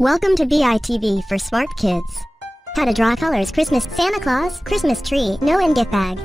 Welcome to BITV for Smart Kids. How to draw colors Christmas Santa Claus, Christmas tree, Noel gift bag.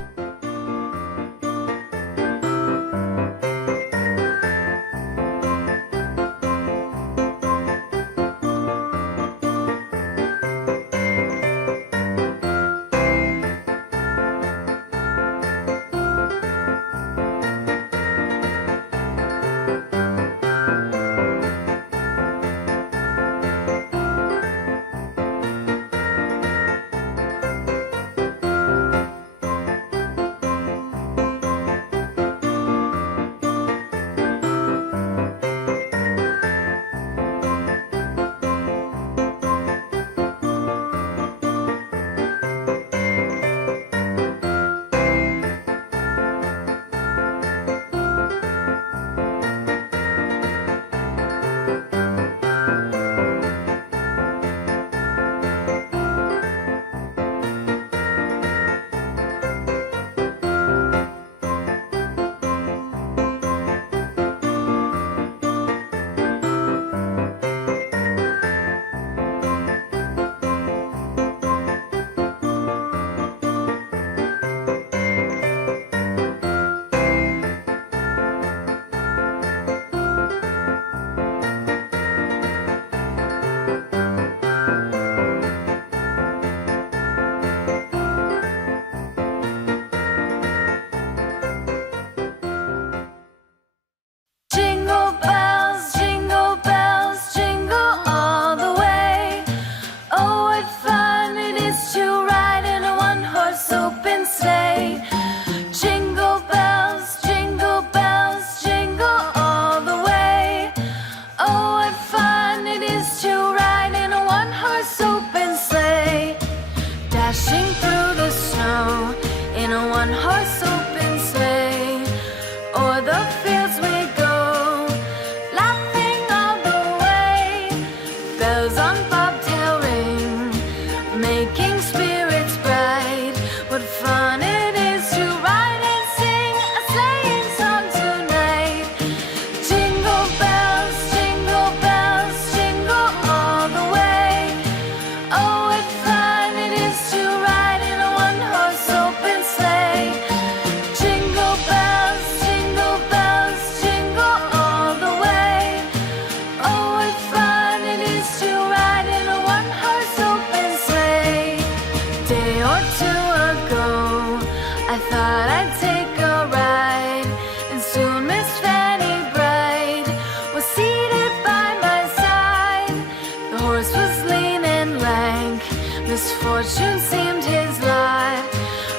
Misfortune seemed his lot.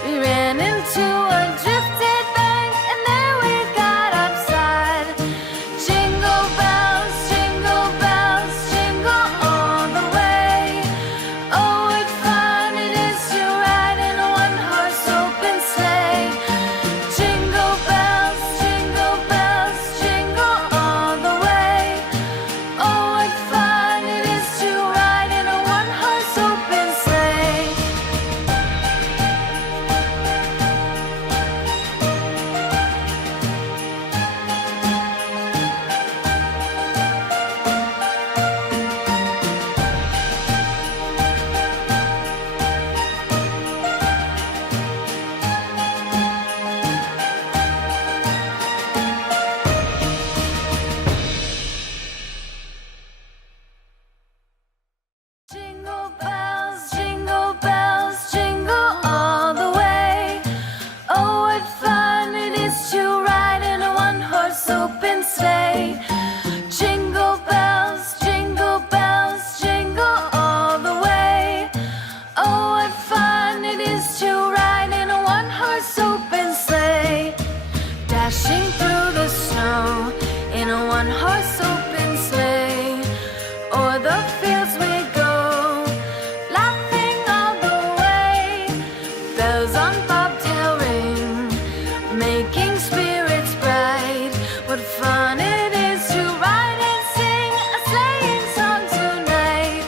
We ran into a drifted bank, and there we got upside. Jingle bells, jingle all the way. Oh, what fun it is to ride in a one-horse open sleigh. Jingle bells, jingle all the way. Oh, what fun it is to ride in a one-horse open sleigh. Jingle bells, jingle all the way. Oh, what fun it is to ride in a one-horse open sleigh. Jingle bells, jingle all the way. Oh, what fun it is to ride in a one-horse open sleigh. Dashing through the snow in a one-horse open sleigh. O'er the fields we go, laughing all the way. Bells on bobtail ring, making spirits bright. What fun it is to ride and sing a sleighing song tonight.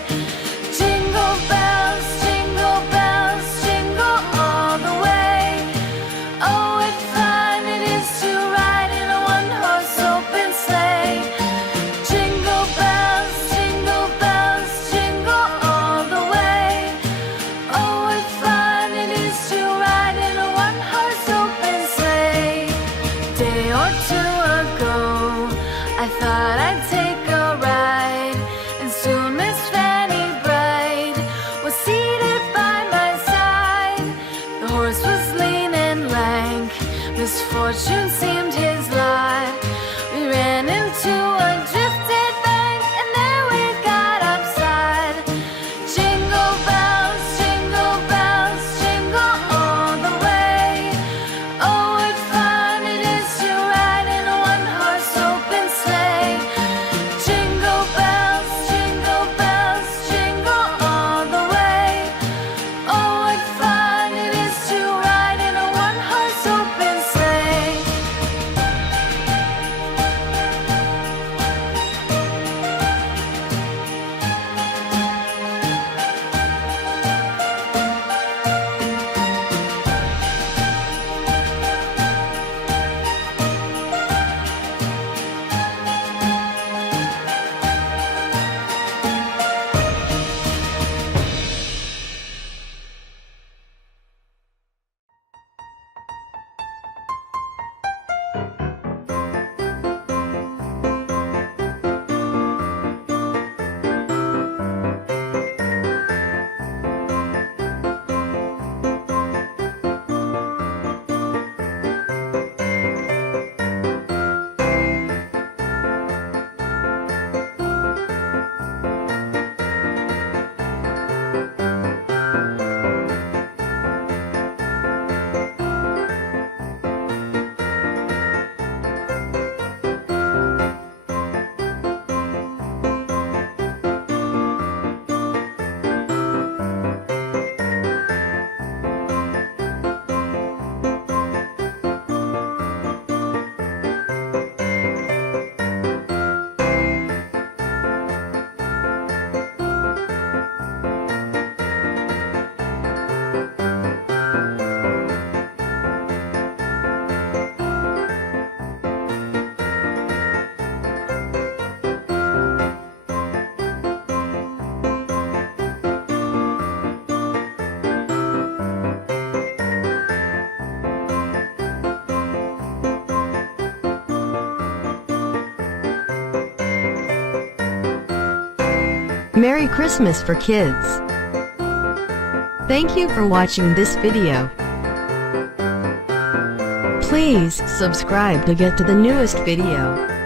Jingle bells, jingle all the way. Oh, what fun it is to ride in a one-horse open sleigh. Jingle bells, Merry Christmas for kids. Thank you for watching this video. Please subscribe to get to the newest video.